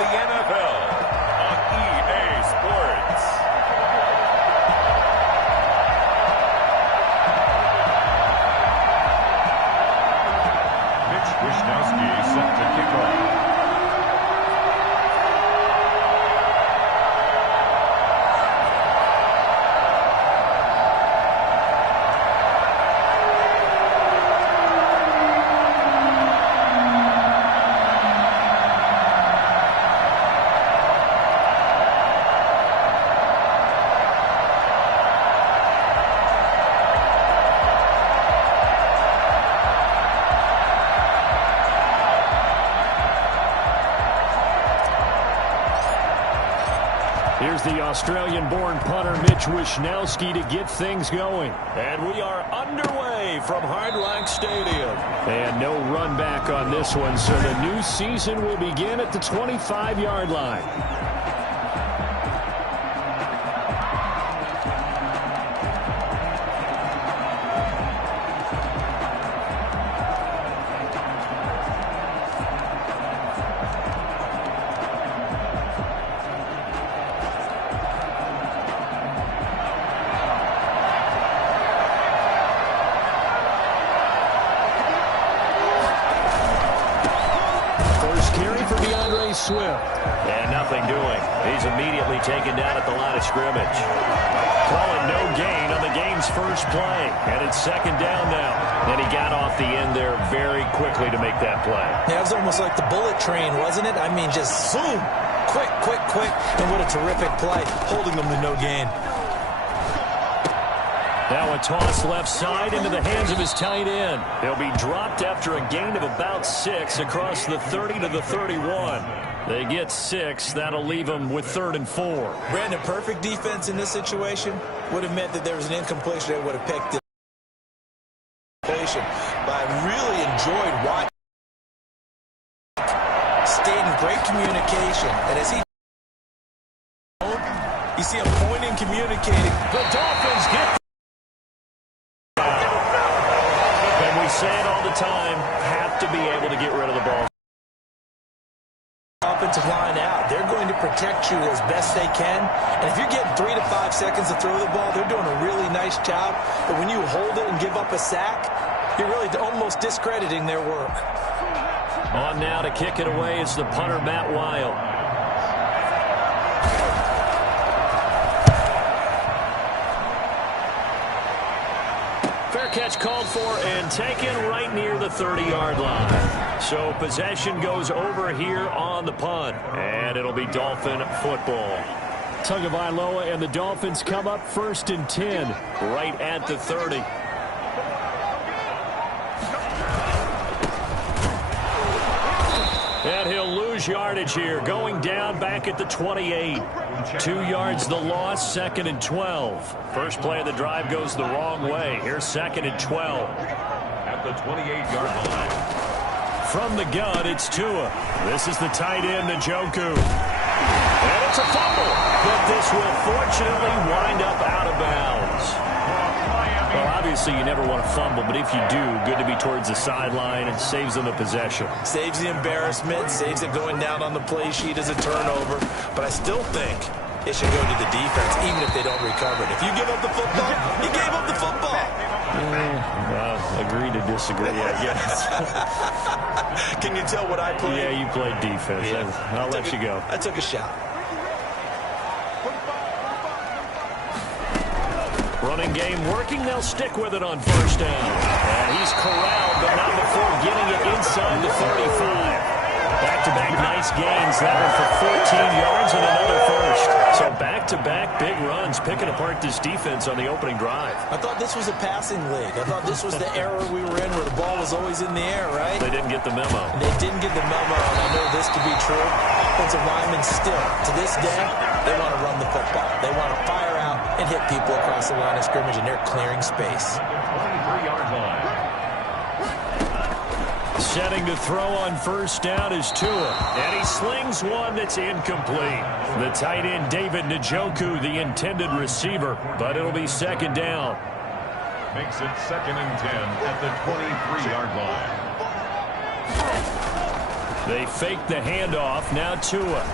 the NFL on EA Sports. Mitch Wishnowsky set to kick off. Here's the Australian-born punter Mitch Wishnowsky to get things going. And we are underway from Hard Rock Stadium. And no run back on this one, so the new season will begin at the 25-yard line. And nothing doing. He's immediately taken down at the line of scrimmage. Calling no gain on the game's first play. And it's second down now. And he got off the end there very quickly to make that play. Yeah, it was almost like the bullet train, wasn't it? I mean, just zoom. Quick, quick, quick. And what a terrific play, holding them to no gain. Now a toss left side into the hands of his tight end. He'll be dropped after a gain of about 6 across the 30 to the 31. They get 6. That'll leave them with 3rd and 4. Brandon, perfect defense in this situation would have meant that there was an incompletion. They would have picked it. But I really enjoyed watching. Stayed in great communication. And as you see him pointing, communicating. The Dolphins get. And we say it all the time, have to be able to get rid of the ball. Offensive line out. They're going to protect you as best they can. And if you're getting 3 to 5 seconds to throw the ball, they're doing a really nice job. But when you hold it and give up a sack, you're really almost discrediting their work. On now to kick it away is the punter, Matt Weil. Fair catch called for and taken right near the 30-yard line. So possession goes over here on the punt, and it'll be Dolphin football. Tagovailoa and the Dolphins come up 1st and 10, right at the 30. And he'll lose yardage here, going down back at the 28. 2 yards the loss, 2nd and 12. First play of the drive goes the wrong way. Here's 2nd and 12. At the 28-yard line. From the gun, it's Tua. This is the tight end, Njoku. And it's a fumble, but this will fortunately wind up out of bounds. Well, obviously you never want to fumble, but if you do, good to be towards the sideline and saves them the possession. Saves the embarrassment, saves it going down on the play sheet as a turnover. But I still think it should go to the defense, even if they don't recover it. If you give up the football, you gave up the football. Well, agree to disagree, I guess. Can you tell what I played? Yeah, you played defense. Yeah. I'll let you go. I took a shot. Running game working. They'll stick with it on 1st down. And he's corralled, but not before getting it inside the 35. Back-to-back nice gains. That one for 14 yards and another first. So back-to-back big runs, picking apart this defense on the opening drive. I thought this was a passing league. I thought this was the era we were in where the ball was always in the air, right? They didn't get the memo. And they didn't get the memo, and I know this to be true. Offensive linemen still, to this day, they want to run the football. They want to fire out and hit people across the line of scrimmage, and they're clearing space. 23-yard line. Setting to throw on 1st down is Tua. And he slings one that's incomplete. The tight end, David Njoku, the intended receiver. But it'll be 2nd down. Makes it 2nd and 10 at the 23-yard line. They fake the handoff. Now Tua.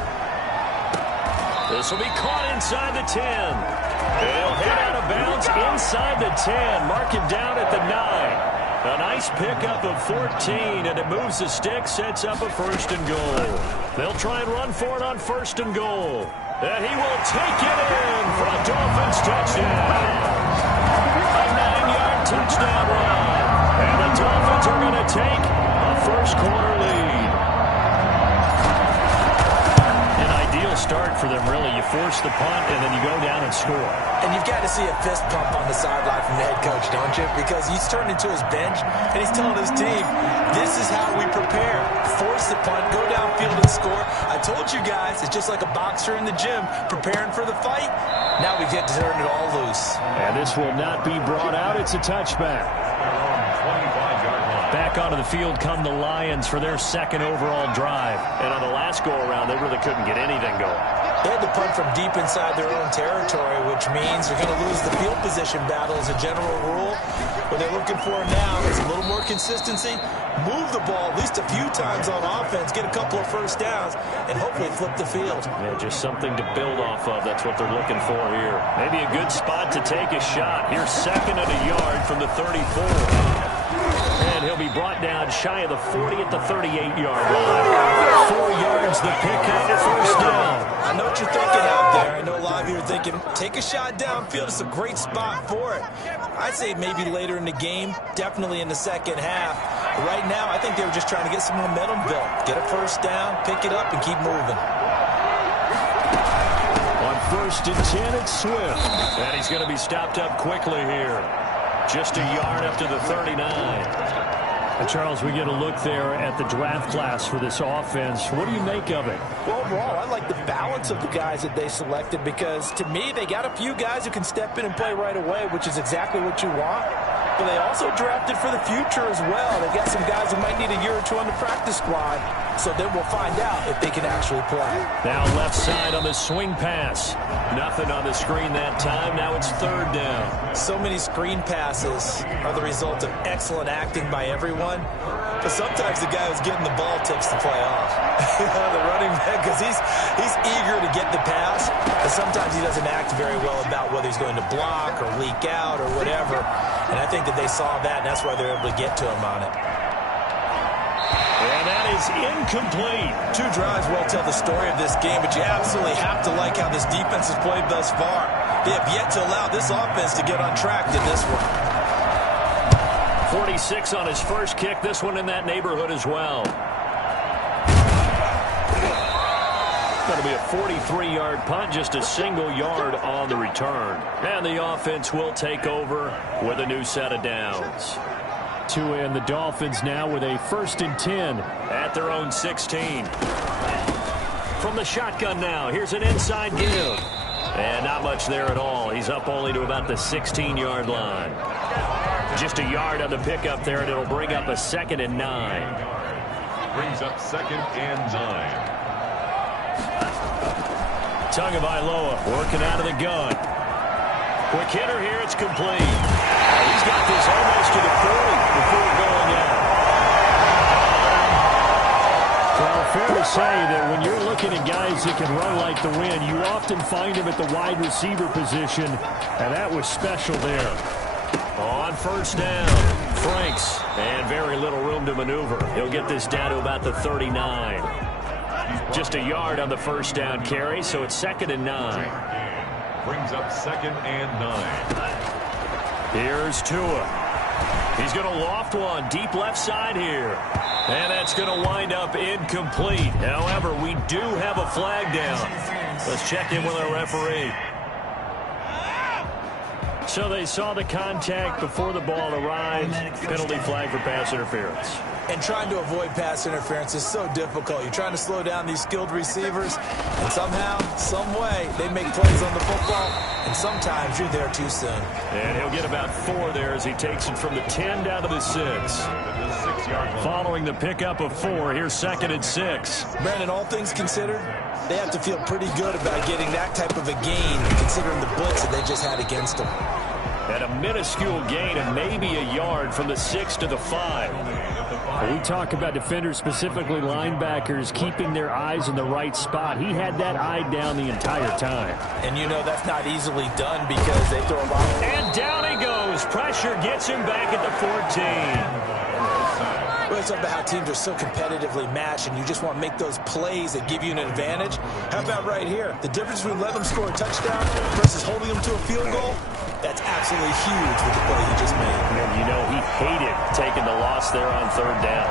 This will be caught inside the 10. They'll head out of bounds inside the 10. Mark him down at the 9. A nice pickup of 14, and it moves the stick, sets up a 1st and goal. They'll try and run for it on 1st and goal. And he will take it in for a Dolphins touchdown. A 9-yard touchdown run. And the Dolphins are going to take a first-quarter lead. An ideal start for them, really. You force the punt, and then you go down and score. And you've got to see a fist pump on the sideline from the head coach, don't you? Because he's turned into his bench, and he's telling his team, this is how we prepare. Force the punt, go downfield and score. I told you guys, it's just like a boxer in the gym preparing for the fight. Now we get to turn it all loose. And this will not be brought out. It's a touchback. Back onto the field come the Lions for their second overall drive. And on the last go-around, they really couldn't get anything going. They had to punt from deep inside their own territory, which means they're going to lose the field position battle as a general rule. What they're looking for now is a little more consistency, move the ball at least a few times on offense, get a couple of first downs, and hopefully flip the field. Yeah, just something to build off of. That's what they're looking for here. Maybe a good spot to take a shot. Here's 2nd and a yard from the 34. And he'll be brought down shy of the 40 at the 38-yard line. 4 yards the pickup, 1st down. I know what you're thinking out there. I know a lot of you are thinking, take a shot downfield. It's a great spot for it. I'd say maybe later in the game, definitely in the second half. But right now, I think they were just trying to get some momentum built. Get a 1st down, pick it up, and keep moving. On 1st and 10, it's Swift. And he's going to be stopped up quickly here. Just a yard up to the 39. And Charles, we get a look there at the draft class for this offense. What do you make of it? Well, overall, I like the balance of the guys that they selected because, to me, they got a few guys who can step in and play right away, which is exactly what you want. But they also drafted for the future as well. They've got some guys who might need a year or two on the practice squad, so then we'll find out if they can actually play. Now left side on the swing pass. Nothing on the screen that time. Now it's 3rd down. So many screen passes are the result of excellent acting by everyone. But sometimes the guy who's getting the ball takes the play off. The running back, because he's eager to get the pass. But sometimes he doesn't act very well about whether he's going to block or leak out or whatever. And I think that they saw that, and that's why they're able to get to him on it. And that is incomplete. 2 drives will tell the story of this game, but you absolutely have to like how this defense has played thus far. They have yet to allow this offense to get on track in this one. 46 on his first kick. This one in that neighborhood as well. Going to be a 43-yard punt, just a single yard on the return. And the offense will take over with a new set of downs. Tua and the Dolphins now with a 1st and 10 at their own 16. From the shotgun now, here's an inside give. And not much there at all. He's up only to about the 16-yard line. Just a yard on the pickup there, and it'll bring up a 2nd and 9. Brings up 2nd and 9. Tagovailoa working out of the gun. Quick hitter here, it's complete. He's got this almost to the 40 before going out. Well, fair to say that when you're looking at guys that can run like the wind, you often find him at the wide receiver position, and that was special there. On 1st down, Franks, and very little room to maneuver. He'll get this down to about the 39. Just a yard on the 1st down carry, so it's 2nd and 9. Brings up 2nd and 9. Here's Tua. He's going to loft one deep left side here. And that's going to wind up incomplete. However, we do have a flag down. Let's check in with our referee. So they saw the contact before the ball arrived. Penalty flag for pass interference. And trying to avoid pass interference is so difficult. You're trying to slow down these skilled receivers, and somehow, some way, they make plays on the football, and sometimes you're there too soon. And he'll get about 4 there as he takes it from the 10 down to the 6. Following the pickup of 4, here's 2nd and 6. Brandon, all things considered, they have to feel pretty good about getting that type of a gain, considering the blitz that they just had against them. And a minuscule gain of maybe a yard from the 6 to the 5. We talk about defenders, specifically linebackers, keeping their eyes in the right spot. He had that eye down the entire time. And you know that's not easily done because they throw a lot. And down he goes. Pressure gets him back at the 14. Well, it's about how teams are so competitively matched, and you just want to make those plays that give you an advantage. How about right here? The difference between letting them score a touchdown versus holding them to a field goal, that's absolutely huge with the play he just made. And you know he hated taking the loss there on third down.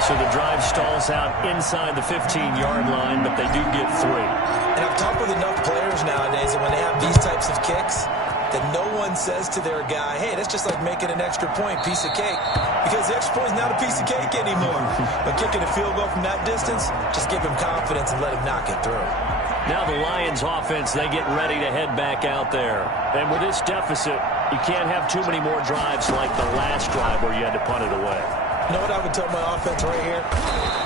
So the drive stalls out inside the 15-yard line, but they do get 3. And I've talked with enough players nowadays that when they have these types of kicks, that no one says to their guy, hey, that's just like making an extra point, piece of cake. Because the extra point is not a piece of cake anymore. But kicking a field goal from that distance, just give him confidence and let him knock it through. Now the Lions offense, they get ready to head back out there. And with this deficit, you can't have too many more drives like the last drive where you had to punt it away. You know what I would tell my offense right here?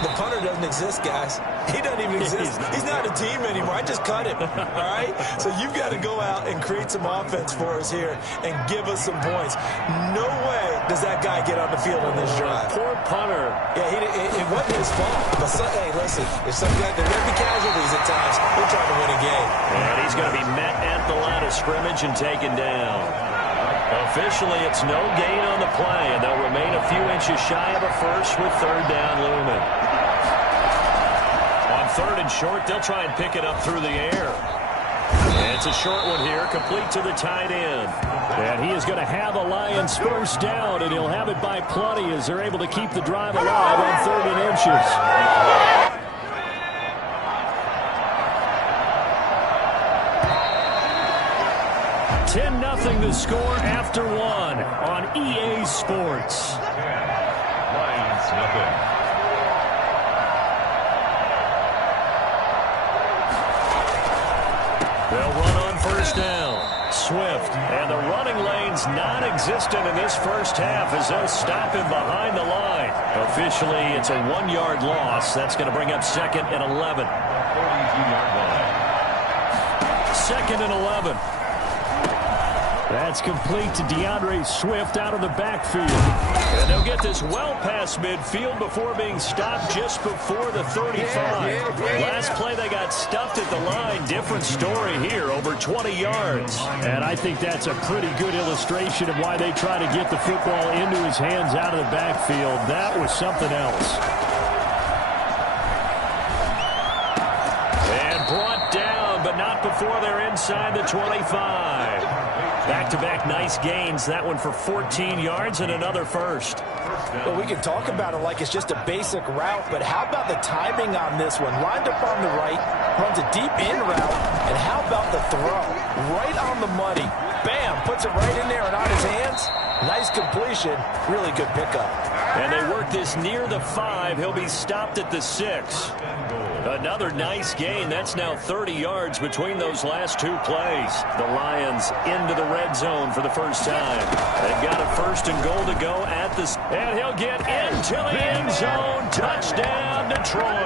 The punter doesn't exist, guys. He doesn't even exist. He's not a team anymore. I just cut him, all right? So you've got to go out and create some offense for us here and give us some points. No way does that guy get on the field on this drive. Poor punter. Yeah, it wasn't his fault. But, hey, listen, if some guy, there may be casualties at times. We're trying to win a game. And he's going to be met at the line of scrimmage and taken down. Officially, it's no gain on the play, and they'll remain a few inches shy of a first with third down looming. On third and short, they'll try and pick it up through the air. And it's a short one here, complete to the tight end. And he is going to have a Lions first down, and he'll have it by plenty as they're able to keep the drive alive on third and inches. 10-0 the score after 1 on EA Sports. Lions nothing. They'll run on first down. Swift. And the running lane's non-existent in this first half as they'll stop him behind the line. Officially, it's a 1-yard loss. That's going to bring up 2nd and 11. 42-yard line. 2nd and 11. That's complete to DeAndre Swift out of the backfield. And they'll get this well past midfield before being stopped just before the 35. Last play, they got stuffed at the line. Different story here, over 20 yards. And I think that's a pretty good illustration of why they try to get the football into his hands out of the backfield. That was something else. And brought down, but not before they're inside the 25. Back-to-back nice gains. That one for 14 yards and another first. Well, we can talk about it like it's just a basic route, but how about the timing on this one? Lined up on the right, runs a deep in route, and how about the throw? Right on the money. Bam, puts it right in there and on his hands. Nice completion. Really good pickup. And they work this near the 5. He'll be stopped at the 6. Another nice gain. That's now 30 yards between those last 2 plays. The Lions into the red zone for the first time. They've got a 1st and goal to go at this. And he'll get into the end zone. Touchdown, Detroit.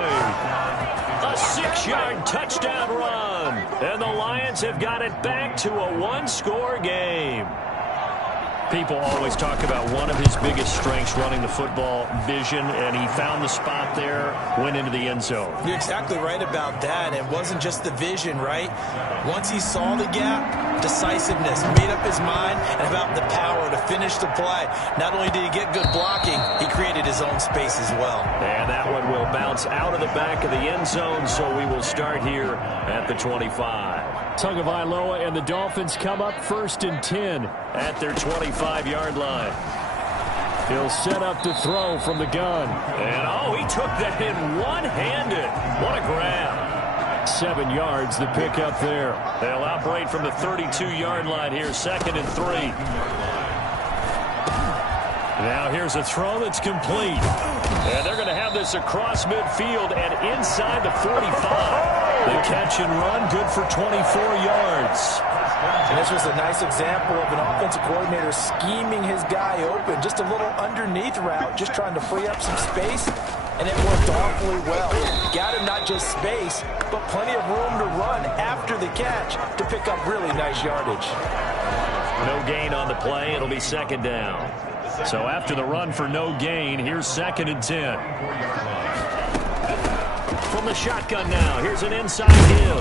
A 6-yard touchdown run. And the Lions have got it back to a 1-score game. People always talk about one of his biggest strengths running the football, vision, and he found the spot there, went into the end zone. You're exactly right about that. It wasn't just the vision, right? Once he saw the gap, decisiveness, made up his mind, and about the power to finish the play. Not only did he get good blocking, he created his own space as well. And that one will bounce out of the back of the end zone, so we will start here at the 25. Tagovailoa and the Dolphins come up 1st and 10 at their 25-yard line. He'll set up to throw from the gun. And, he took that in one-handed. What a grab. 7 yards, the pickup there. They'll operate from the 32-yard line here, 2nd and 3. Now here's a throw that's complete. And they're going to have this across midfield and inside the 45. The catch and run, good for 24 yards. And this was a nice example of an offensive coordinator scheming his guy open. Just a little underneath route, just trying to free up some space. And it worked awfully well. Got him not just space, but plenty of room to run after the catch to pick up really nice yardage. No gain on the play. It'll be 2nd down. So after the run for no gain, here's 2nd and 10. From the shotgun now, here's an inside hill.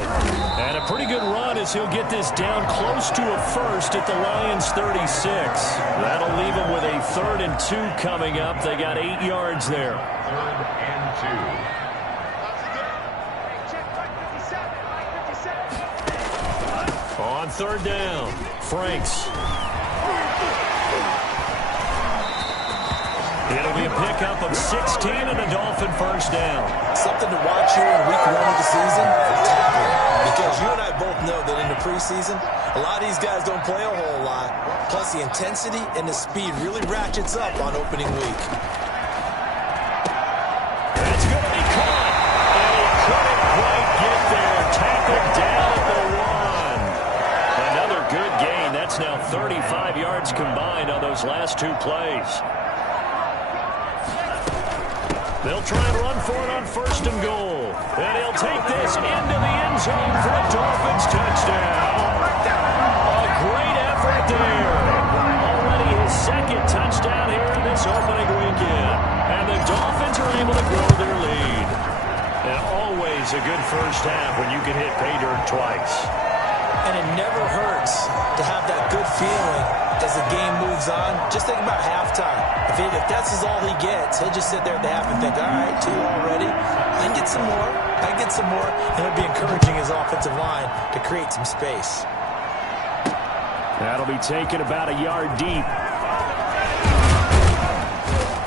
And a pretty good run as he'll get this down close to a first at the Lions' 36. That'll leave him with a 3rd and 2 coming up. They got 8 yards there. 3rd and 2. On 3rd down, Franks. It'll be a pickup of 16 and a Dolphin first down. Something to watch here in week 1 of the season, tackling. Because you and I both know that in the preseason, a lot of these guys don't play a whole lot. Plus the intensity and the speed really ratchets up on opening week. That's going to be caught. And he couldn't quite get there. Tackled down at the 1. Another good gain. That's now 35 yards combined on those last 2 plays. They'll try and run for it on 1st and goal. And he'll take this into the end zone for a Dolphins touchdown. A great effort there. Already his 2nd touchdown here in this opening weekend. And the Dolphins are able to grow their lead. And always a good first half when you can hit pay dirt twice. And it never hurts to have that good feeling as the game moves on. Just think about halftime. If that's all he gets, he'll just sit there at the half and think, all right, 2 already. I can get some more. I can get some more. And he'll be encouraging his offensive line to create some space. That'll be taken about a yard deep.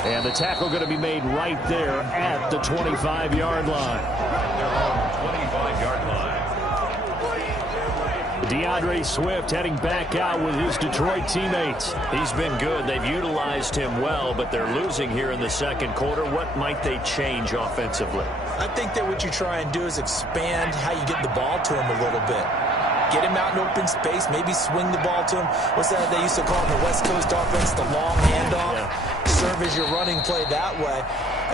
And the tackle going to be made right there at the 25-yard line. They're on the 25-yard line. DeAndre Swift heading back out with his Detroit teammates. He's been good. They've utilized him well, but they're losing here in the 2nd quarter. What might they change offensively? I think that what you try and do is expand how you get the ball to him a little bit. Get him out in open space, maybe swing the ball to him. What's that they used to call in the West Coast offense, the long handoff? Yeah. Serve as your running play that way,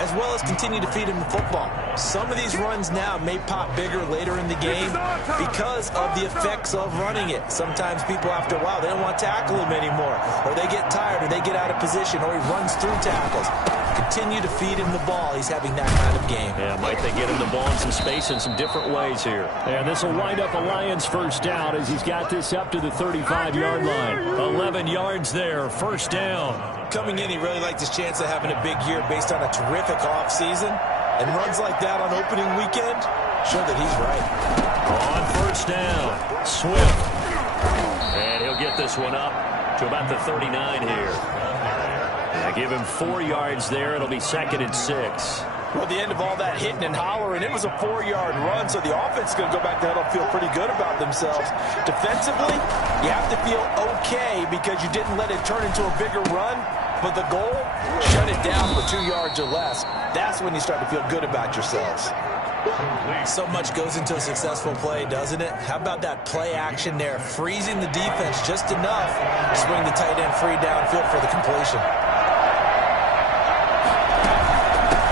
as well as continue to feed him the football. Some of these runs now may pop bigger later in the game because of the effects of running it. Sometimes people, after a while, they don't want to tackle him anymore, or they get tired, or they get out of position, or he runs through tackles. Continue to feed him the ball. He's having that kind of game. Yeah, might they get him the ball in some space in some different ways here. And this will wind up a Lions first down as he's got this up to the 35-yard line. 11 yards there, first down. Coming in, he really liked his chance of having a big year based on a terrific offseason. And runs like that on opening weekend show that he's right. On first down, Swift. And he'll get this one up to about the 39 here. I give him 4 yards there. It'll be 2nd and 6. Well, at the end of all that hitting and hollering, it was a 4-yard run, so the offense is going to go back to huddle and feel pretty good about themselves. Defensively, you have to feel okay because you didn't let it turn into a bigger run, but the goal, shut it down for 2 yards or less. That's when you start to feel good about yourselves. So much goes into a successful play, doesn't it? How about that play action there, freezing the defense just enough to swing the tight end free downfield for the completion.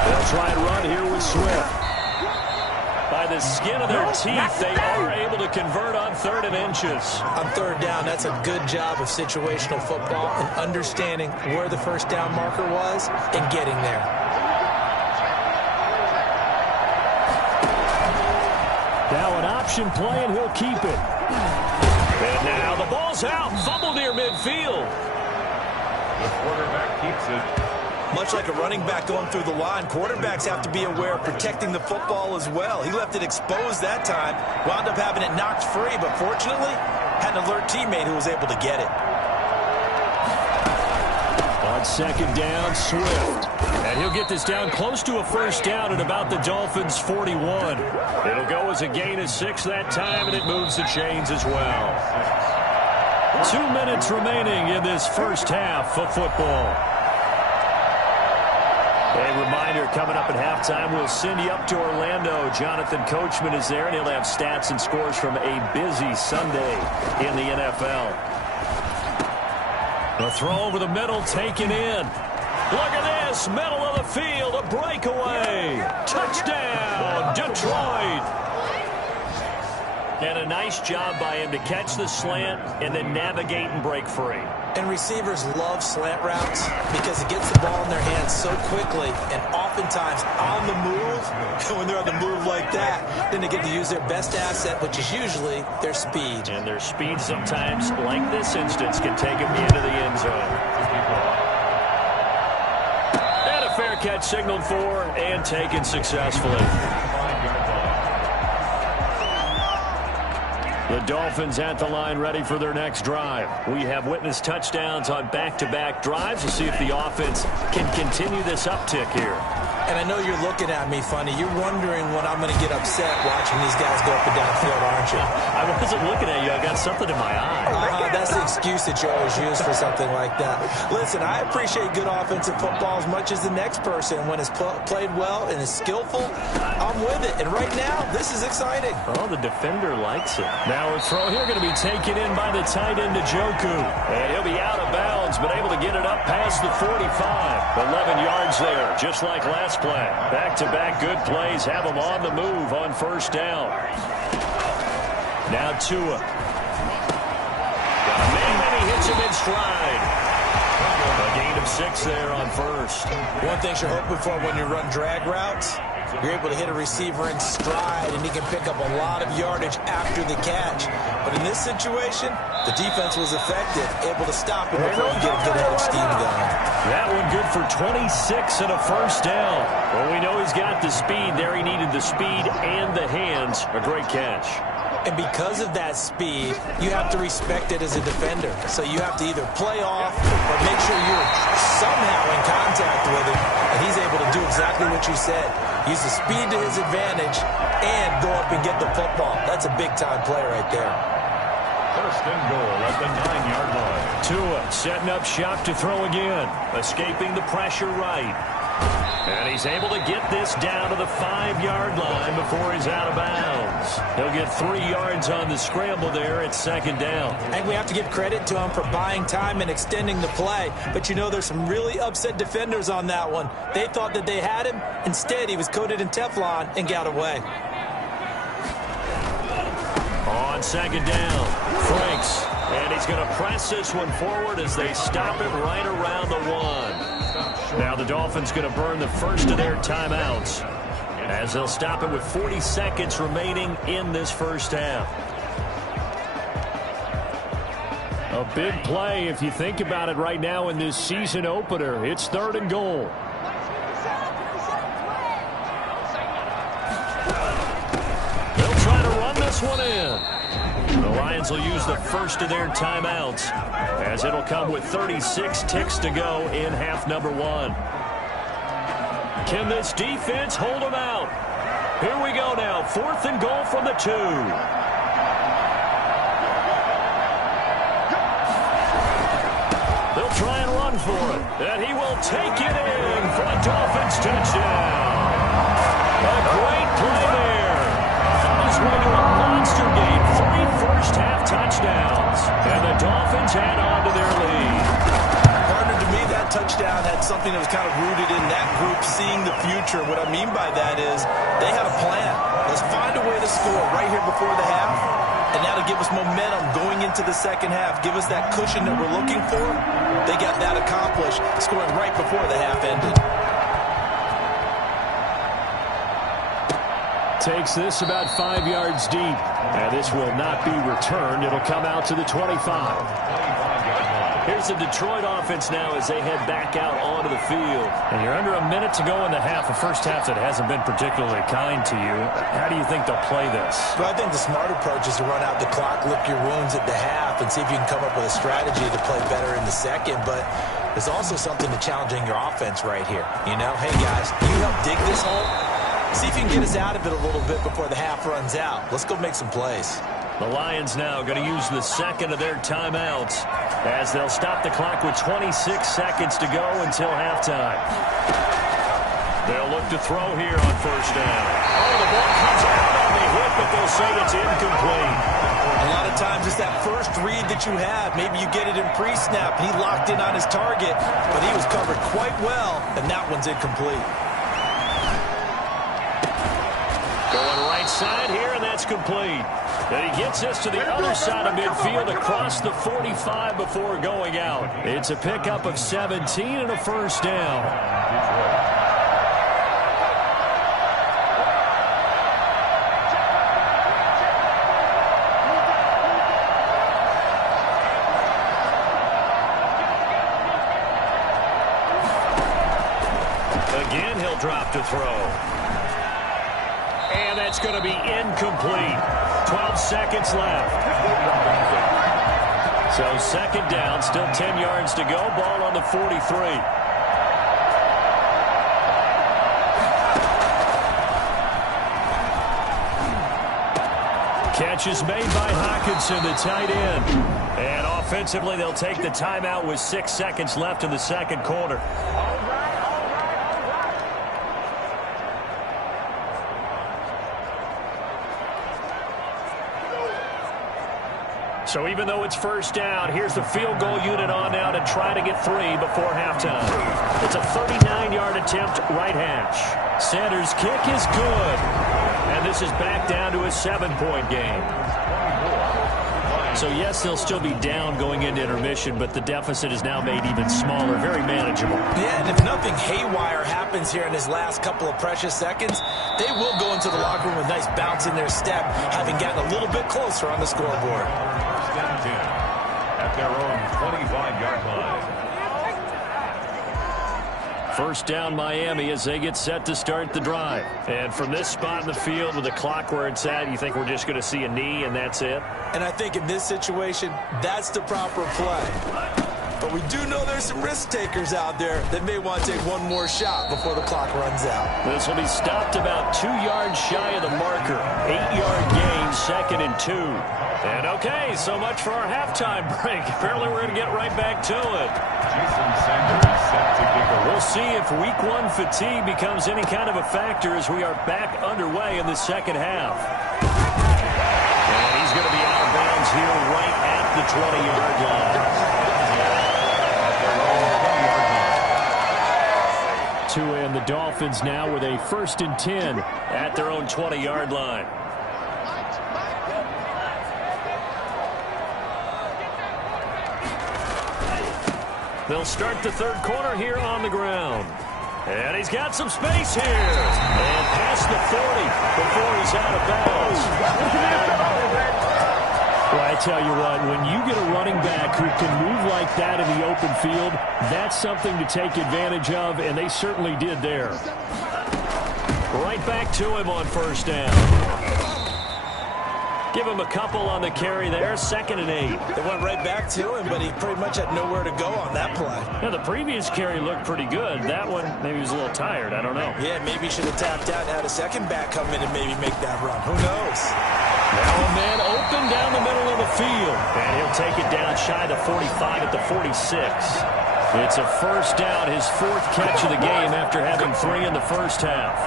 They'll try and run here with Swift. By the skin of their teeth, they are able to convert on 3rd and inches. On 3rd down, that's a good job of situational football and understanding where the first down marker was and getting there. Now an option play, and he'll keep it. And now the ball's out. Fumble near midfield. The quarterback keeps it. Much like a running back going through the line, quarterbacks have to be aware of protecting the football as well. He left it exposed that time, wound up having it knocked free, but fortunately, had an alert teammate who was able to get it. On 2nd down, Swift. And he'll get this down close to a first down at about the Dolphins' 41. It'll go as a gain of 6 that time, and it moves the chains as well. 2 minutes remaining in this first half of football. A reminder, coming up at halftime, we'll send you up to Orlando. Jonathan Coachman is there, and he'll have stats and scores from a busy Sunday in the NFL. The throw over the middle, taken in. Look at this, middle of the field, a breakaway. Touchdown, Detroit. And a nice job by him to catch the slant and then navigate and break free. And receivers love slant routes because it gets the ball in their hands so quickly and oftentimes on the move. And when they're on the move like that, then they get to use their best asset, which is usually their speed. And their speed sometimes, like this instance, can take them into the end zone. And a fair catch signaled for and taken successfully. The Dolphins at the line ready for their next drive. We have witnessed touchdowns on back-to-back drives to see if the offense can continue this uptick here. And I know you're looking at me funny. You're wondering when I'm going to get upset watching these guys go up and down the field, aren't you? I wasn't looking at you. I got something in my eye. That's the excuse that you always use for something like that. Listen, I appreciate good offensive football as much as the next person. When it's played well and is skillful, I'm with it. And right now, this is exciting. Oh, the defender likes it. Now a throw here going to be taken in by the tight end, Njoku. And he'll be out of bounds, but able to get it up past the 45. 11 yards there, just like last play. Back-to-back good plays have them on the move on first down. Now Tua. Got a man, and he hits him in stride. A gain of 6 there on first. One thing you're hoping for when you run drag routes, you're able to hit a receiver in stride, and he can pick up a lot of yardage after the catch. But in this situation, the defense was effective, able to stop him before he get a good head of steam going. That one good for 26 and a first down. Well, we know he's got the speed there. He needed the speed and the hands. A great catch. And because of that speed, you have to respect it as a defender. So you have to either play off or make sure you're somehow in contact with him, and he's able to do exactly what you said. Use the speed to his advantage and go up and get the football. That's a big-time play right there. First and goal at the 9-yard line. Tua setting up shop to throw again. Escaping the pressure right. And he's able to get this down to the 5-yard line before he's out of bounds. He'll get 3 yards on the scramble there at second down. And we have to give credit to him for buying time and extending the play. But you know, there's some really upset defenders on that one. They thought that they had him. Instead, he was coated in Teflon and got away. On second down, Franks. And he's going to press this one forward as they stop it right around the 1. Now the Dolphins going to burn the first of their timeouts as they'll stop it with 40 seconds remaining in this first half. A big play if you think about it right now in this season opener. It's 3rd and goal. They'll try to run this one in. The Lions will use the first of their timeouts as it'll come with 36 ticks to go in half number 1. Can this defense hold them out? Here we go now. 4th and goal from the 2. They'll try and run for it. And he will take it in for a Dolphins touchdown. A great play there. On his way to a monster game. 3 first-half touchdowns. And the Dolphins add on to their lead. Partner, to me, that touchdown had something that was kind of rooted in that group seeing the future. What I mean by that is they had a plan. Let's find a way to score right here before the half. And that'll give us momentum going into the second half. Give us that cushion that we're looking for. They got that accomplished, scoring right before the half ended. Takes this about 5 yards deep. And this will not be returned. It'll come out to the 25. Here's the Detroit offense now as they head back out onto the field. And you're under a minute to go in the half, a first half that hasn't been particularly kind to you. How do you think they'll play this? Well, I think the smart approach is to run out the clock, lick your wounds at the half, and see if you can come up with a strategy to play better in the second. But there's also something to challenging your offense right here. You know, hey, guys, you help dig this hole. See if you can get us out of it a little bit before the half runs out. Let's go make some plays. The Lions now going to use the second of their timeouts as they'll stop the clock with 26 seconds to go until halftime. They'll look to throw here on first down. Oh, the ball comes out on the hit, but they'll say it's incomplete. A lot of times it's that first read that you have. Maybe you get it in pre-snap. He locked in on his target, but he was covered quite well, and that one's incomplete. Going right side here, and that's complete. And he gets this to the other side of midfield across the 45 before going out. It's a pickup of 17 and a first down. Again, he'll drop to throw. And that's going to be incomplete. 12 seconds left. So second down, still 10 yards to go. Ball on the 43. Catch is made by Hockenson, the tight end. And offensively, they'll take the timeout with 6 seconds left in the second quarter. So even though it's first down, here's the field goal unit on now to try to get 3 before halftime. It's a 39-yard attempt, right hash. Sanders' kick is good. And this is back down to a 7-point game. So yes, they'll still be down going into intermission, but the deficit is now made even smaller, very manageable. Yeah, and if nothing haywire happens here in his last couple of precious seconds, they will go into the locker room with a nice bounce in their step, having gotten a little bit closer on the scoreboard. At their own 25-yard line. First down Miami as they get set to start the drive. And from this spot in the field with the clock where it's at, you think we're just going to see a knee and that's it? And I think in this situation, that's the proper play. But we do know there's some risk takers out there that may want to take one more shot before the clock runs out. This will be stopped about 2 yards shy of the marker. 8-yard gain, 2nd and 2. And okay, so much for our halftime break. Apparently we're going to get right back to it. We'll see if week 1 fatigue becomes any kind of a factor as we are back underway in the second half. And he's going to be out of bounds here right at the 20-yard line. To end the Dolphins now with a 1st and 10 at their own 20-yard line. They'll start the third quarter here on the ground. And he's got some space here. And past the 40 before he's out of bounds. Well, I tell you what, when you get a running back who can move like that in the open field, that's something to take advantage of, and they certainly did there. Right back to him on first down. Give him a couple on the carry there, 2nd and 8. They went right back to him, but he pretty much had nowhere to go on that play. Now, the previous carry looked pretty good. That one, maybe he was a little tired. I don't know. Yeah, maybe he should have tapped out and had a second back come in and maybe make that run. Who knows? Now a man open down the middle of the field. And he'll take it down shy of the 45 at the 46. It's a first down, his 4th catch of the game after having 3 in the first half.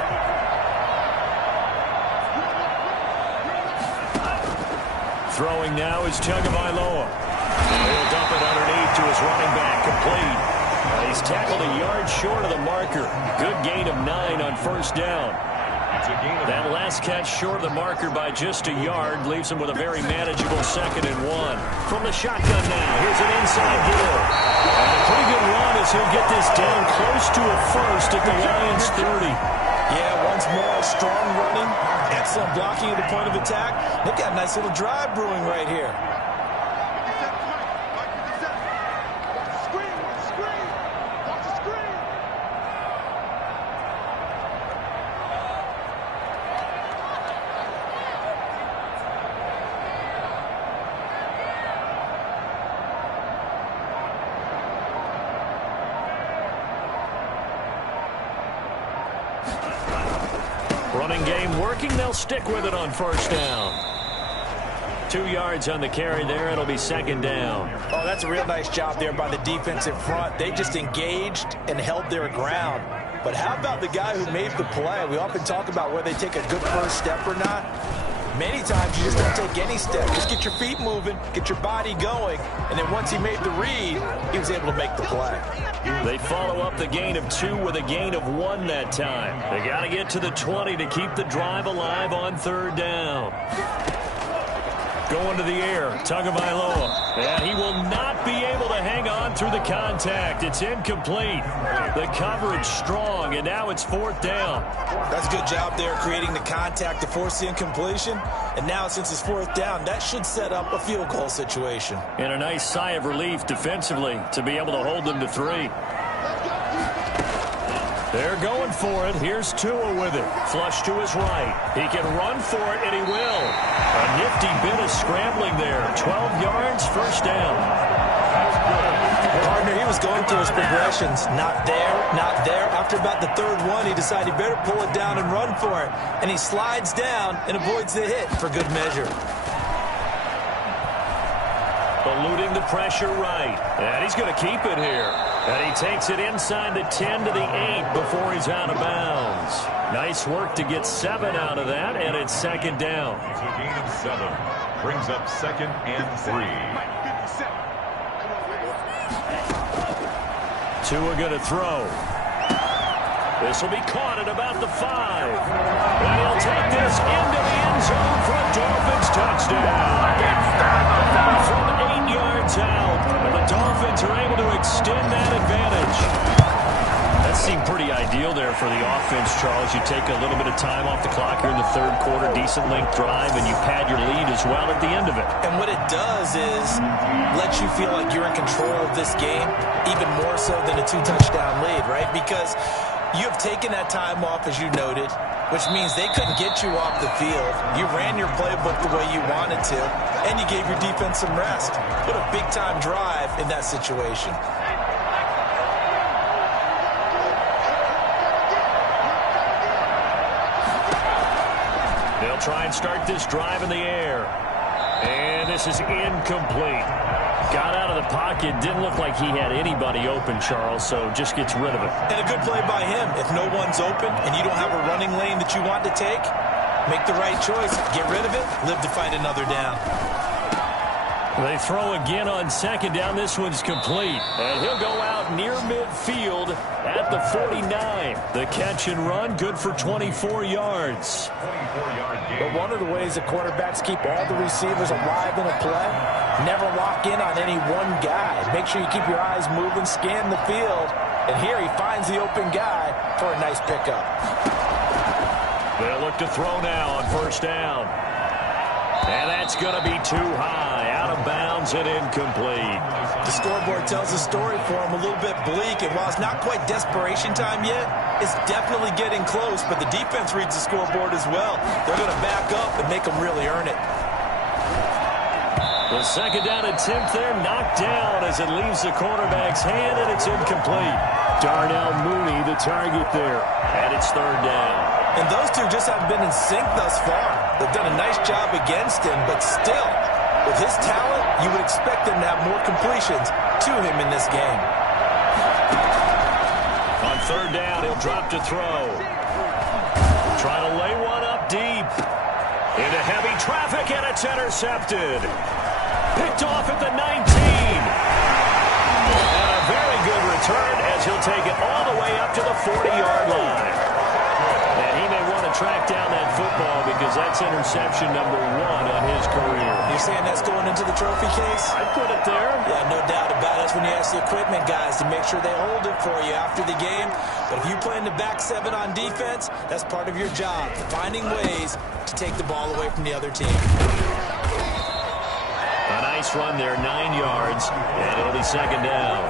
Throwing now is Tagovailoa. He'll dump it underneath to his running back, complete. He's tackled a yard short of the marker. Good gain of 9 on first down. That last catch short of the marker by just a yard leaves him with a very manageable 2nd and 1. From the shotgun now, here's an inside give. And a pretty good run as he'll get this down close to a first at the Lions 30. Yeah, once more, strong running, excellent blocking at the point of attack. They've got a nice little drive brewing right here. Running game working. They'll stick with it on first down. 2 yards on the carry there. It'll be 2nd down. Oh, that's a real nice job there by the defensive front. They just engaged and held their ground. But how about the guy who made the play? We often talk about whether they take a good first step or not. Many times you just don't take any step. Just get your feet moving, get your body going, and then once he made the read, he was able to make the play. They follow up the gain of 2 with a gain of 1 that time. They got to get to the 20 to keep the drive alive on 3rd down. Going to the air, Tagovailoa. And he will not be able to hang on through the contact. It's incomplete. The coverage strong, and now it's 4th down. That's a good job there creating the contact to force the incompletion. And now since it's 4th down, that should set up a field goal situation. And a nice sigh of relief defensively to be able to hold them to 3. They're going for it. Here's Tua with it. Flush to his right. He can run for it, and he will. A nifty bit of scrambling there. 12 yards, 1st down. Partner, he was going through his progressions. Not there, not there. After about the 3rd one, he decided he better pull it down and run for it. And he slides down and avoids the hit for good measure. Eluding the pressure right. And he's going to keep it here. And he takes it inside the 10 to the 8 before he's out of bounds. Nice work to get 7 out of that, and it's 2nd down. It's a gain of 7. Brings up 2nd and 3. Tua going to throw. This will be caught at about the 5. And he'll take this into the end zone for a Dolphins touchdown. From 8 yards out, and the Dolphins are able to extend that advantage. That seemed pretty ideal there for the offense, Charles. You take a little bit of time off the clock here in the 3rd quarter, decent length drive, and you pad your lead as well at the end of it. And what it does is let you feel like you're in control of this game, even more so than a 2-touchdown lead, right? Because you have taken that time off, as you noted, which means they couldn't get you off the field. You ran your playbook the way you wanted to, and you gave your defense some rest. What a big-time drive in that situation. They'll try and start this drive in the air. And this is incomplete. Got out of the pocket. Didn't look like he had anybody open, Charles, so just gets rid of it. And a good play by him. If no one's open and you don't have a running lane that you want to take, make the right choice. Get rid of it. Live to fight another down. They throw again on 2nd down. This one's complete. And he'll go out near midfield at the 49. The catch and run, good for 24 yards. But one of the ways the quarterbacks keep all the receivers alive in a play, never lock in on any one guy. Make sure you keep your eyes moving, scan the field. And here he finds the open guy for a nice pickup. They'll look to throw now on 1st down. And that's going to be too high. Out of bounds and incomplete. The scoreboard tells a story for him, a little bit bleak. And while it's not quite desperation time yet, it's definitely getting close. But the defense reads the scoreboard as well. They're going to back up and make them really earn it. The 2nd down attempt there knocked down as it leaves the quarterback's hand, and it's incomplete. Darnell Mooney, the target there. And it's 3rd down. And those two just haven't been in sync thus far. They've done a nice job against him, but still, with his talent, you would expect them to have more completions to him in this game. On 3rd down, he'll drop to throw. Trying to lay one up deep. Into heavy traffic, and it's intercepted. Picked off at the 19. And a very good return as he'll take it all the way up to the 40-yard line. And he may want to track down that football because that's interception number 1 on his career. You're saying that's going into the trophy case? I'd put it there. Yeah, no doubt about it. That's when you ask the equipment guys to make sure they hold it for you after the game. But if you play in the back 7 on defense, that's part of your job, finding ways to take the ball away from the other team. A nice run there, 9 yards, and it'll be 2nd down.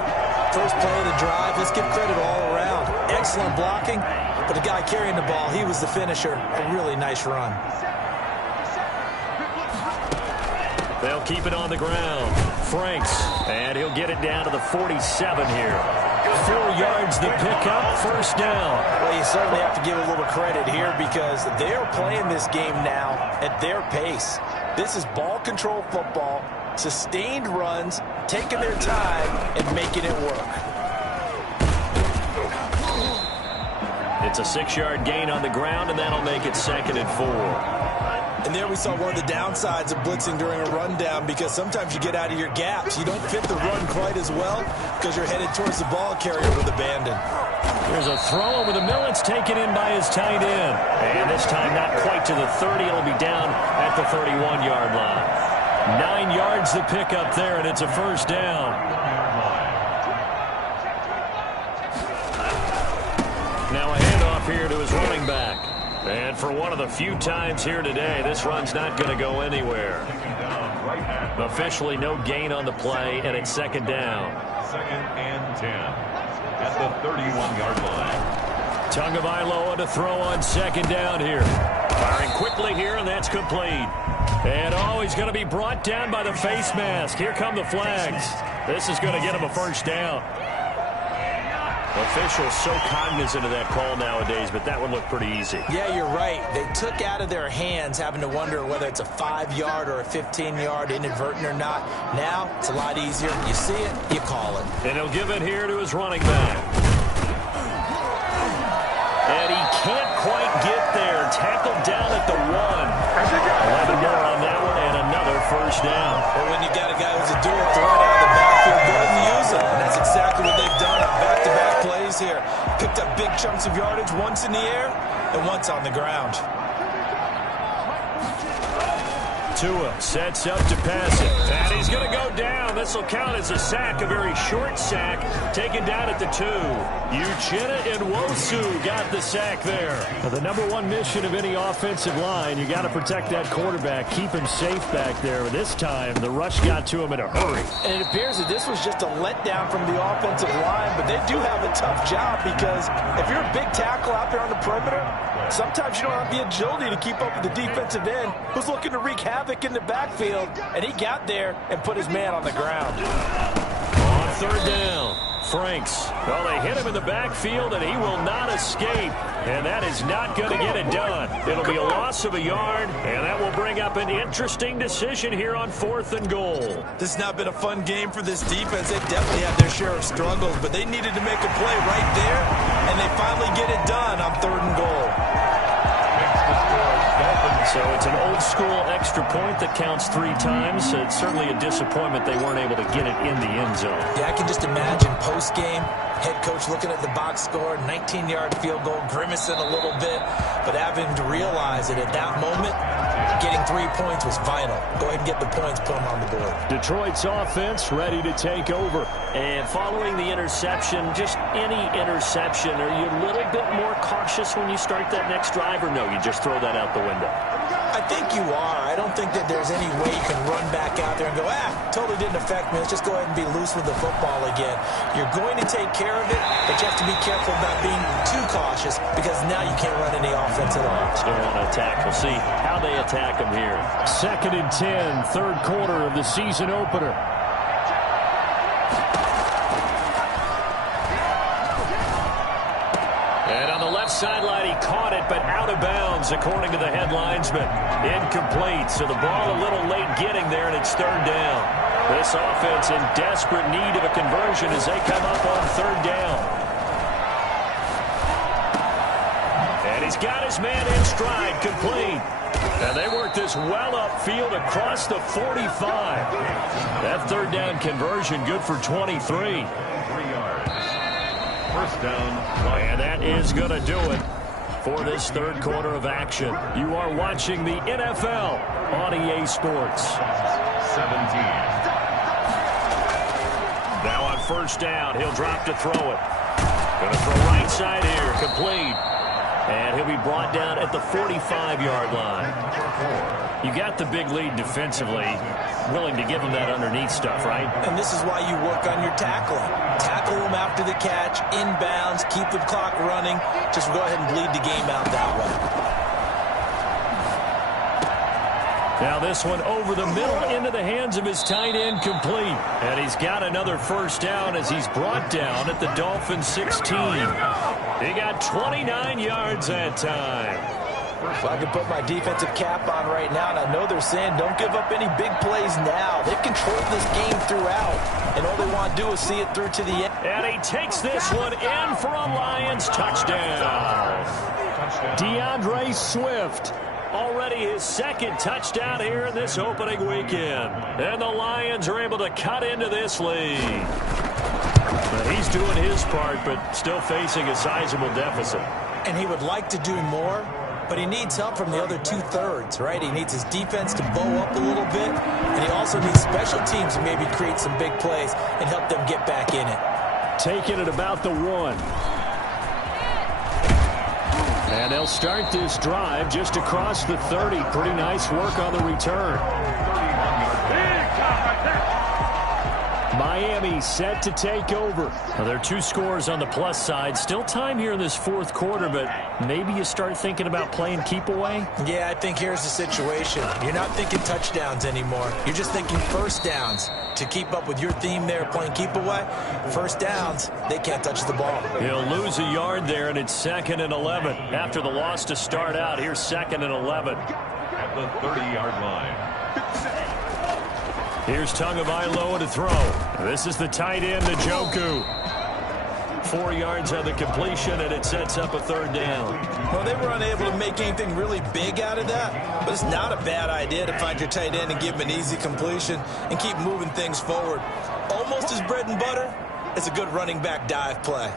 First play of the drive, let's give credit all around. Excellent blocking, but the guy carrying the ball, he was the finisher. A really nice run. They'll keep it on the ground. Franks, and he'll get it down to the 47 here. 4 yards the pickup, 1st down. Well, you certainly have to give a little credit here because they're playing this game now at their pace. This is ball control football, sustained runs, taking their time and making it work. It's a 6-yard gain on the ground, and that'll make it 2nd and 4. And there we saw one of the downsides of blitzing during a rundown because sometimes you get out of your gaps. You don't fit the run quite as well because you're headed towards the ball carrier with abandon. There's a throw over the middle. It's taken in by his tight end. And this time not quite to the 30. It'll be down at the 31-yard line. 9 yards to pick up there, and it's a first down. Now a handoff here to his running back. And for one of the few times here today, this run's not going to go anywhere. Officially no gain on the play, and it's second down. 2nd and 10 at the 31-yard line. Tagovailoa to throw on second down here. Firing quickly here, and that's complete. And he's going to be brought down by the face mask. Here come the flags. This is going to get him a first down. Officials so cognizant of that call nowadays, but that would look pretty easy. Yeah, you're right. They took out of their hands having to wonder whether it's a 5-yard or a 15-yard inadvertent or not. Now, it's a lot easier. You see it, you call it. And he'll give it here to his running back. And he can't quite get there. Tackled down at the 1. 11 more on that one, and another first down. But when you got a guy who's a dual threat out of the backfield, go ahead and use it. And that's exactly what they've done on back-to-back plays here. Picked up big chunks of yardage, once in the air and once on the ground. Tua sets up to pass it. And he's going to go down. This will count as a sack, a very short sack, taken down at the 2. Uchenna and Nwosu got the sack there. Now, the number one mission of any offensive line, you got to protect that quarterback, keep him safe back there. This time, the rush got to him in a hurry. And it appears that this was just a letdown from the offensive line, but they do have a tough job because if you're a big tackle out there on the perimeter, sometimes you don't have the agility to keep up with the defensive end who's looking to wreak havoc in the backfield, and he got there and put his man on the ground. On third down, Franks. Well, they hit him in the backfield, and he will not escape. And that is not going to get it done. It'll be a loss of a yard, and that will bring up an interesting decision here on 4th and goal. This has not been a fun game for this defense. They definitely had their share of struggles, but they needed to make a play right there, and they finally get it done on 3rd and goal. So it's an old-school extra point that counts 3 times. So it's certainly a disappointment they weren't able to get it in the end zone. Yeah, I can just imagine post-game, head coach looking at the box score, 19-yard field goal, grimacing a little bit, but having to realize that at that moment, getting 3 points was vital. Go ahead and get the points, put them on the board. Detroit's offense ready to take over. And following the interception, just any interception, are you a little bit more cautious when you start that next drive, or no, you just throw that out the window? I think you are. I don't think that there's any way you can run back out there and go, totally didn't affect me. Let's just go ahead and be loose with the football again. You're going to take care of it, but you have to be careful about being too cautious because now you can't run any offense at all. Still want to attack. We'll see how they attack them here. 2nd and 10, 3rd quarter of the season opener. And on the left sideline, he caught it, but out of bounds, according to the headlines, but incomplete. So the ball a little late getting there, and it's 3rd down. This offense in desperate need of a conversion as they come up on 3rd down. And he's got his man in stride, complete. And they work this well upfield across the 45. That 3rd down conversion good for 23. 3 yards. First down. And that is going to do it for this 3rd quarter of action. You are watching the NFL on EA Sports. 17. Now on 1st down, he'll drop to throw it. Going to throw right side here, complete. And he'll be brought down at the 45-yard line. You got the big lead defensively, willing to give him that underneath stuff, right? And this is why you work on your tackling. Tackle them after the catch, inbounds, keep the clock running. Just go ahead and bleed the game out that way. Now this one over the middle into the hands of his tight end, complete. And he's got another first down as he's brought down at the Dolphins 16. He got 29 yards that time. Well, I can put my defensive cap on right now, and I know they're saying don't give up any big plays now. They've controlled this game throughout, and all they want to do is see it through to the end. And he takes this one in for a Lions touchdown. DeAndre Swift. Already his 2nd touchdown here in this opening weekend. And the Lions are able to cut into this lead. But he's doing his part, but still facing a sizable deficit. And he would like to do more, but he needs help from the other two-thirds, right? He needs his defense to bow up a little bit, and he also needs special teams to maybe create some big plays and help them get back in it. Taking it about the 1. And they'll start this drive just across the 30. Pretty nice work on the return. Miami set to take over. Well, there are 2 scores on the plus side. Still time here in this fourth quarter, but maybe you start thinking about playing keep away? Yeah, I think here's the situation. You're not thinking touchdowns anymore. You're just thinking first downs. To keep up with your theme there, playing keep away, first downs, they can't touch the ball. He'll lose a yard there, and it's 2nd and 11. After the loss to start out, here's 2nd and 11. At the 30-yard line. Here's Tagovailoa to throw. This is the tight end, Njoku. 4 yards on the completion, and it sets up a 3rd down. Well, they were unable to make anything really big out of that, but it's not a bad idea to find your tight end and give him an easy completion and keep moving things forward. Almost as bread and butter as a good running back dive play.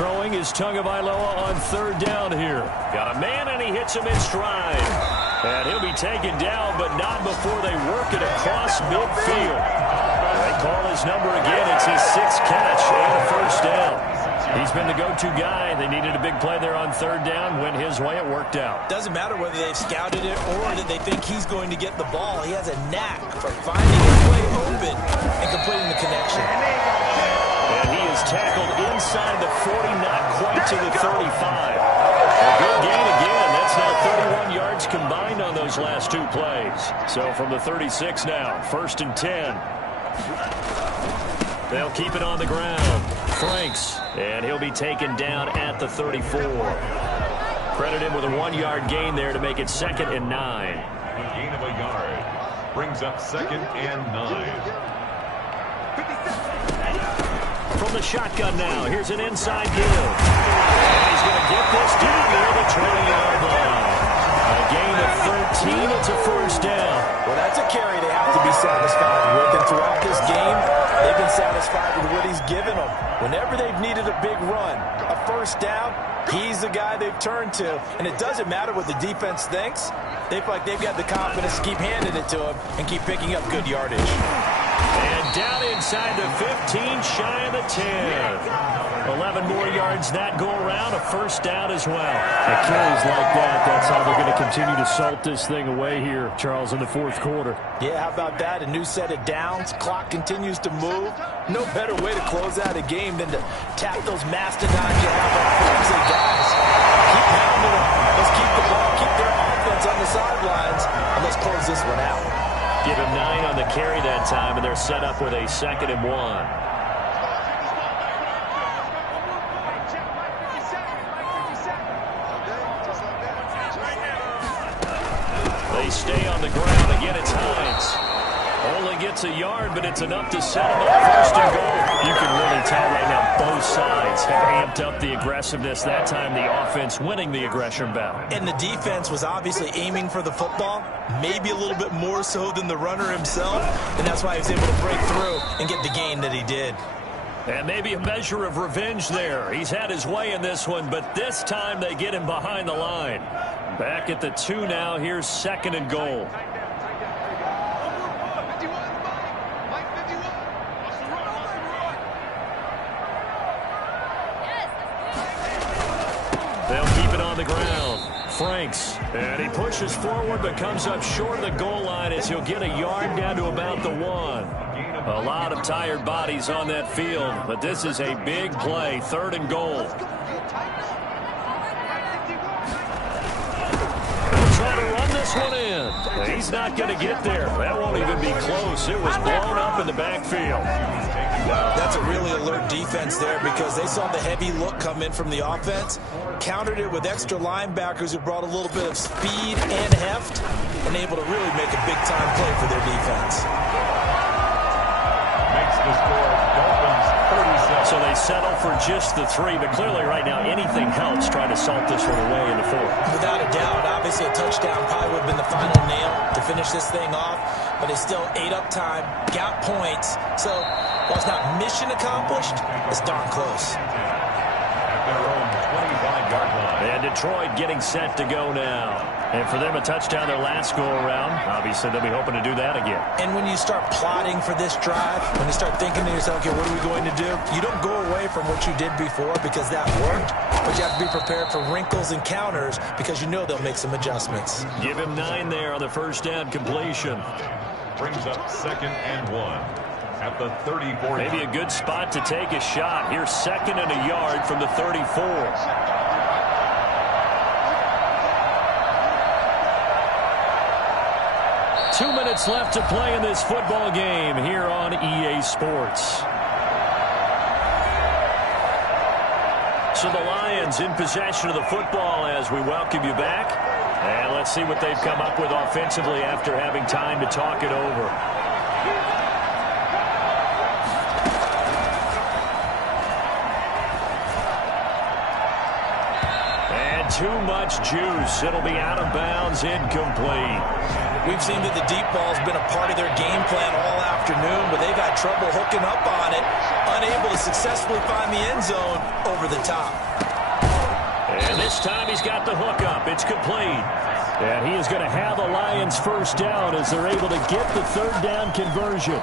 Throwing is Tagovailoa on 3rd down here. Got a man, and he hits him in stride. And he'll be taken down, but not before they work it across midfield. They call his number again. It's his 6th catch and a 1st down. He's been the go-to guy. They needed a big play there on 3rd down. Went his way. It worked out. Doesn't matter whether they've scouted it or that they think he's going to get the ball. He has a knack for finding his way open and completing the connection. And he is tackled inside the 40, not quite to the 35. A good gain again. That's now 31 yards combined on those last 2 plays. So from the 36 now, 1st and 10. They'll keep it on the ground. Franks, and he'll be taken down at the 34. Credit him with a 1-yard gain there to make it 2nd and 9. A gain of a yard brings up 2nd and 9. From the shotgun now, here's an inside give. And he's going to get this down near the 20-yard line. A gain of 13, it's a 1st down. Well, that's a carry they have to be satisfied with. And throughout this game, they've been satisfied with what he's given them. Whenever they've needed a big run, a 1st down, he's the guy they've turned to. And it doesn't matter what the defense thinks. They feel like they've got the confidence to keep handing it to him and keep picking up good yardage. And down inside the 15, shy of the 10. 11 more yards that go around, a 1st down as well. At carries like that, that's how they're going to continue to salt this thing away here, Charles, in the 4th quarter. Yeah, how about that? A new set of downs. Clock continues to move. No better way to close out a game than to tap those mastodons you have up front and say, guys, keep pounding them. Let's keep the ball, keep their offense on the sidelines, and let's close this one out. Give him 9 on the carry that time, and they're set up with a 2nd and 1. They stay on the ground. Again, it's Hines. Only gets a yard, but it's enough to set him up 1st and goal. You can really tell right now both sides have amped up the aggressiveness. That time the offense winning the aggression battle. And the defense was obviously aiming for the football, maybe a little bit more so than the runner himself, and that's why he was able to break through and get the gain that he did. And maybe a measure of revenge there. He's had his way in this one, but this time they get him behind the line. Back at the 2 now. Here's 2nd and goal. They'll keep it on the ground. Franks, and he pushes forward but comes up short of the goal line as he'll get a yard down to about the 1. A lot of tired bodies on that field, but this is a big play. 3rd and goal. Try to run this one in. He's not going to get there. That won't even be close. It was blown up in the backfield. That's a really alert defense there because they saw the heavy look come in from the offense, countered it with extra linebackers who brought a little bit of speed and heft, and able to really make a big-time play for their defense. Makes the score Dolphins 37. So they settle for just the 3, but clearly right now anything helps trying to salt this one away in the 4th. Without a doubt, obviously a touchdown probably would have been the final nail to finish this thing off, but it's still ate up time, got points, so while it's not mission accomplished, it's darn close. at their own 25-yard line. And Detroit getting set to go now. And for them, a touchdown their last go-around. Obviously, they'll be hoping to do that again. And when you start plotting for this drive, when you start thinking to yourself, okay, what are we going to do? You don't go away from what you did before because that worked, but you have to be prepared for wrinkles and counters because you know they'll make some adjustments. Give him 9 there on the first down completion. Brings up 2nd and 1 at the 34. Maybe a good spot to take a shot. Here's 2nd and a yard from the 34. 2 minutes left to play in this football game here on EA Sports. So the Lions in possession of the football as we welcome you back. And let's see what they've come up with offensively after having time to talk it over. And too much juice. It'll be out of bounds, incomplete. We've seen that the deep ball's been a part of their game plan all afternoon, but they've had trouble hooking up on it, unable to successfully find the end zone over the top. And this time he's got the hook up. It's complete. And he is going to have the Lions first down as they're able to get the third down conversion.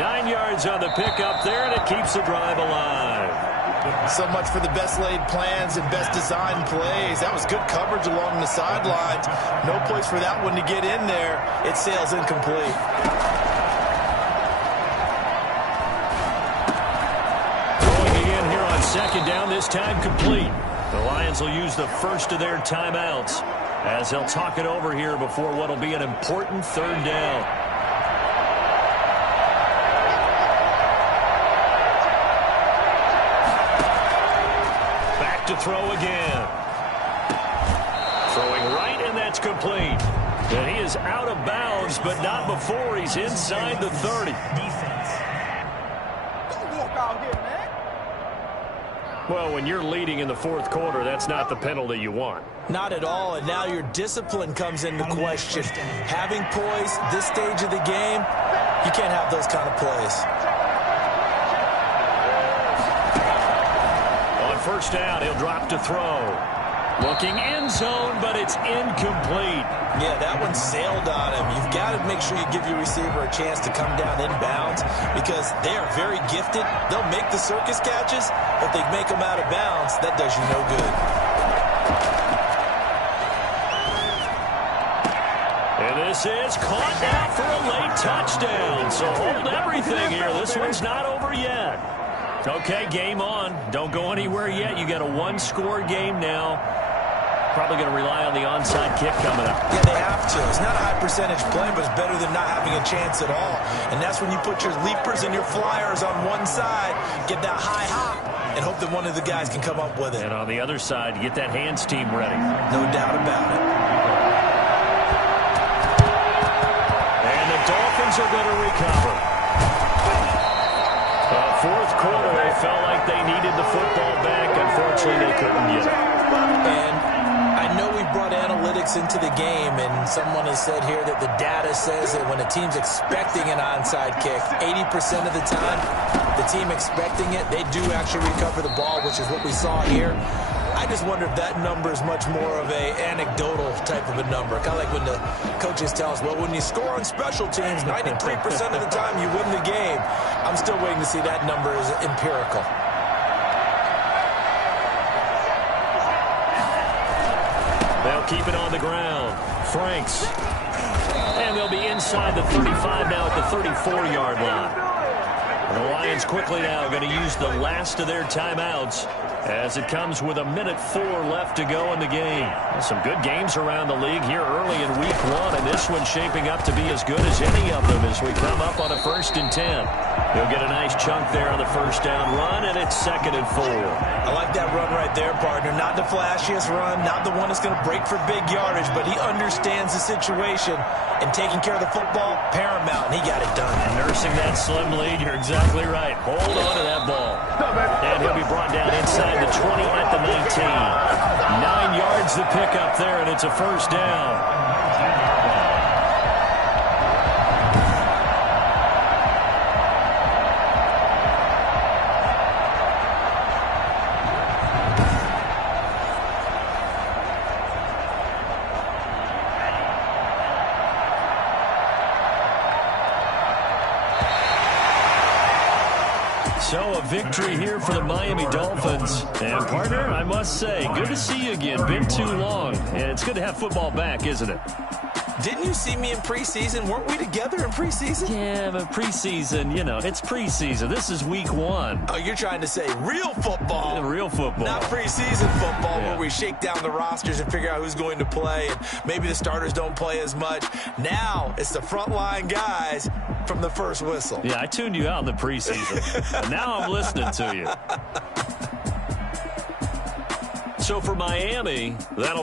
9 yards on the pickup there, and it keeps the drive alive. So much for the best laid plans and best designed plays. That was good coverage along the sidelines. No place for that one to get in there. It sails incomplete. Throwing again here on 2nd down, this time complete. The Lions will use the first of their timeouts as they'll talk it over here before what will be an important third down. To throw again. Throwing right, and that's complete. And he is out of bounds, but not before he's inside the 30. Don't walk out here, man. Well, when you're leading in the 4th quarter, that's not the penalty you want. Not at all, and now your discipline comes into question. Having poise this stage of the game, you can't have those kind of plays. First down, he'll drop to throw. Looking end zone, but it's incomplete. Yeah, that one sailed on him. You've got to make sure you give your receiver a chance to come down inbounds because they are very gifted. They'll make the circus catches, but they make them out of bounds. That does you no good. And this is caught now for a late touchdown. So hold everything here. This one's not over yet. Okay, game on. Don't go anywhere yet. You got a 1-score game now. Probably going to rely on the onside kick coming up. Yeah, they have to. It's not a high percentage play, but it's better than not having a chance at all. And that's when you put your leapers and your flyers on one side, get that high hop, and hope that one of the guys can come up with it. And on the other side, get that hands team ready. No doubt about it. And the Dolphins are going to recover. 4th quarter, they felt like they needed the football back. Unfortunately, they couldn't get it. And I know we brought analytics into the game, and someone has said here that the data says that when a team's expecting an onside kick, 80% of the time, the team expecting it, they do actually recover the ball, which is what we saw here. I just wonder if that number is much more of a anecdotal type of a number. Kind of like when the coaches tell us, well, when you score on special teams, 93% of the time you win the game. I'm still waiting to see that number is empirical. They'll keep it on the ground. Franks. And they'll be inside the 35 now at the 34-yard line. And the Lions quickly now going to use the last of their timeouts as it comes with 1:04 left to go in the game. Some good games around the league here early in week 1, and this one's shaping up to be as good as any of them as we come up on a 1st and 10. He'll get a nice chunk there on the first down run, and it's 2nd and 4. I like that run right there, partner. Not the flashiest run, not the one that's going to break for big yardage, but he understands the situation, and taking care of the football, paramount, and he got it done. And nursing that slim lead, you're exactly right. Hold on to that ball. And he'll be brought down inside the 20 at the 19. 9 yards to pick up there, and it's a first down. a victory here for the Miami Dolphins. And, partner, I must say, good to see you again. Been too long. And it's good to have football back, isn't it? Didn't you see me in preseason? Weren't we together in preseason? Yeah, but preseason, it's preseason. This is week 1. Oh, you're trying to say real football. Real football. Not preseason football where we shake down the rosters and figure out who's going to play, and maybe the starters don't play as much. Now it's the frontline guys from the first whistle. Yeah, I tuned you out in the preseason. And now I'm listening to you. So for Miami, that'll be